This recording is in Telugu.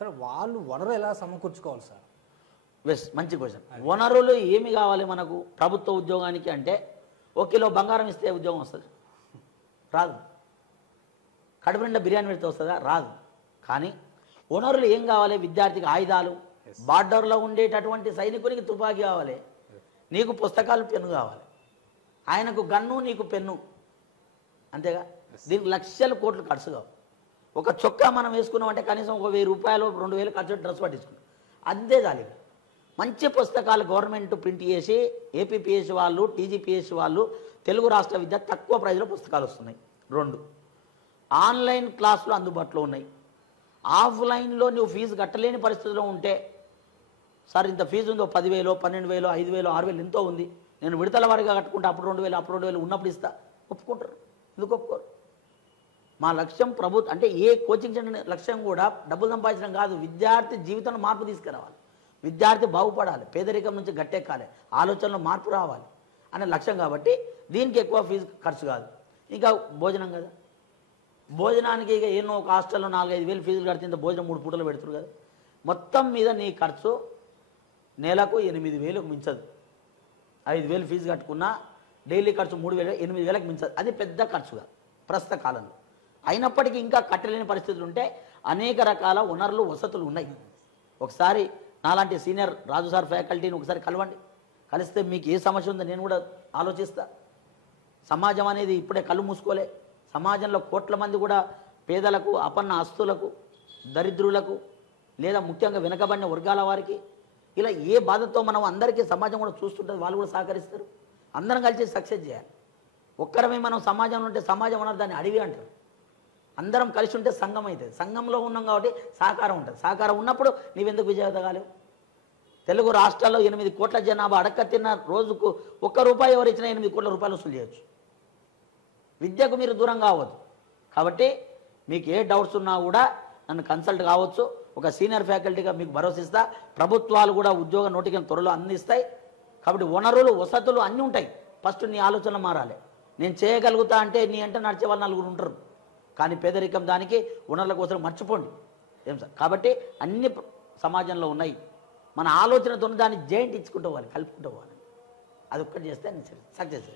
సార్ వాళ్ళు వనరు ఎలా సమకూర్చుకోవాలి సార్? మంచి క్వశ్చన్. వనరులు ఏమి కావాలి మనకు ప్రభుత్వ ఉద్యోగానికి అంటే 1 కిలో బంగారం ఇస్తే ఉద్యోగం వస్తుంది? రాదు. కడుపు నిండా బిర్యానీ పెడితే వస్తుందా? రాదు. కానీ వనరులు ఏం కావాలి? విద్యార్థికి ఆయుధాలు, బార్డర్లో ఉండేటటువంటి సైనికునికి తుపాకీ కావాలి, నీకు పుస్తకాలు పెన్ను కావాలి, ఆయనకు గన్ను నీకు పెన్ను, అంతేగా. దీనికి లక్షల కోట్లు ఖర్చు కావాలి. ఒక చొక్కా మనం వేసుకున్నామంటే కనీసం ఒక 1000 రూపాయలు 2000 ఖర్చు డ్రెస్ పట్టించుకున్నాం, అంతే చాలు. మంచి పుస్తకాలు గవర్నమెంట్ ప్రింట్ చేసి ఏపీపీఎస్సీ వాళ్ళు, టీజీపీఎస్సీ వాళ్ళు తెలుగు రాష్ట్ర విద్య తక్కువ ప్రైజ్లో పుస్తకాలు వస్తున్నాయి. 2, ఆన్లైన్ క్లాసులు అందుబాటులో ఉన్నాయి. ఆఫ్లైన్లో నువ్వు ఫీజు కట్టలేని పరిస్థితిలో ఉంటే, సార్ ఇంత ఫీజు ఉందో 10,000, 12,000, 5,000, 6,000 ఎంతో ఉంది, నేను విడతల వారిగా కట్టుకుంటే అప్పుడు 2,000, అప్పుడు 2,000 ఉన్నప్పుడు ఇస్తా, ఒప్పుకుంటారు. ఎందుకు ఒప్పుకోరు? మా లక్ష్యం ప్రభుత్వం అంటే ఏ కోచింగ్ సెంటర్ లక్ష్యం కూడా డబ్బులు సంపాదించడం కాదు, విద్యార్థి జీవితంలో మార్పు తీసుకురావాలి, విద్యార్థి బాగుపడాలి, పేదరికం నుంచి గట్టెక్కాలి, ఆలోచనలో మార్పు రావాలి అనే లక్ష్యం. కాబట్టి దీనికి ఎక్కువ ఫీజు ఖర్చు కాదు. ఇంకా భోజనం కదా, భోజనానికి ఇక ఎన్నో ఒక హాస్టల్లో 4-5 వేలు ఫీజులు కడితే ఇంత భోజనం 3 పూటలు పెడుతురు కదా. మొత్తం మీద నీ ఖర్చు నెలకు 8,000కు మించదు. 5,000 ఫీజు కట్టుకున్నా డైలీ ఖర్చు 3,000, 8,000కి మించదు. అది పెద్ద ఖర్చుగా ప్రస్తుత కాలంలో. అయినప్పటికీ ఇంకా కట్టలేని పరిస్థితులు ఉంటే అనేక రకాల వనరులు, వసతులు ఉన్నాయి. ఒకసారి నాలాంటి సీనియర్ రాజు సార్ ఫ్యాకల్టీని ఒకసారి కలవండి, కలిస్తే మీకు ఏ సమస్య ఉందో నేను కూడా ఆలోచిస్తా. సమాజం అనేది ఇప్పుడే కళ్ళు మూసుకోలే. సమాజంలో కోట్ల మంది కూడా పేదలకు, అపన్న ఆస్తులకు, దరిద్రులకు, లేదా ముఖ్యంగా వెనకబడిన వర్గాల వారికి ఇలా ఏ బాధతో మనం అందరికీ సమాజం కూడా చూస్తుంటుంది, వాళ్ళు కూడా సహకరిస్తారు. అందరం కలిసి సక్సెస్ చేయాలి. ఒక్కరమే మనం సమాజంలో ఉంటే సమాజం అన్నారు దాన్ని అడవి అంటారు. అందరం కలిసి ఉంటే సంఘం అవుతుంది. సంఘంలో ఉన్నాం కాబట్టి సహకారం ఉంటుంది. సహకారం ఉన్నప్పుడు నీవెందుకు విజయతగాలేవు? తెలుగు రాష్ట్రాల్లో 8 కోట్ల జనాభా అడక్క తిన్న రోజుకు ₹1 ఎవరు ఇచ్చినా 8 కోట్ల రూపాయలు వసూలు చేయొచ్చు. విద్యకు మీరు దూరం కావద్దు. కాబట్టి మీకు ఏ డౌట్స్ ఉన్నా కూడా నన్ను కన్సల్ట్ కావచ్చు. ఒక సీనియర్ ఫ్యాకల్టీగా మీకు భరోసిస్తా. ప్రభుత్వాలు కూడా ఉద్యోగ నోటిఫికేషన్ త్వరలో అందిస్తాయి. కాబట్టి వనరులు, వసతులు అన్నీ ఉంటాయి. ఫస్ట్ నీ ఆలోచన మారాలి. నేను చేయగలుగుతా అంటే నీ అంటే నడిచే వాళ్ళు 4 ఉంటారు. కానీ పేదరికం దానికి వనరుల కోసం మర్చిపోండి ఏం సార్. కాబట్టి అన్ని సమాజంలో ఉన్నాయి. మన ఆలోచనతో దాన్ని జాయింట్ ఇచ్చుకుంటూ పోవాలి, కలుపుకుంటూ పోవాలి. అది ఒక్కటి చేస్తే సక్సెస్.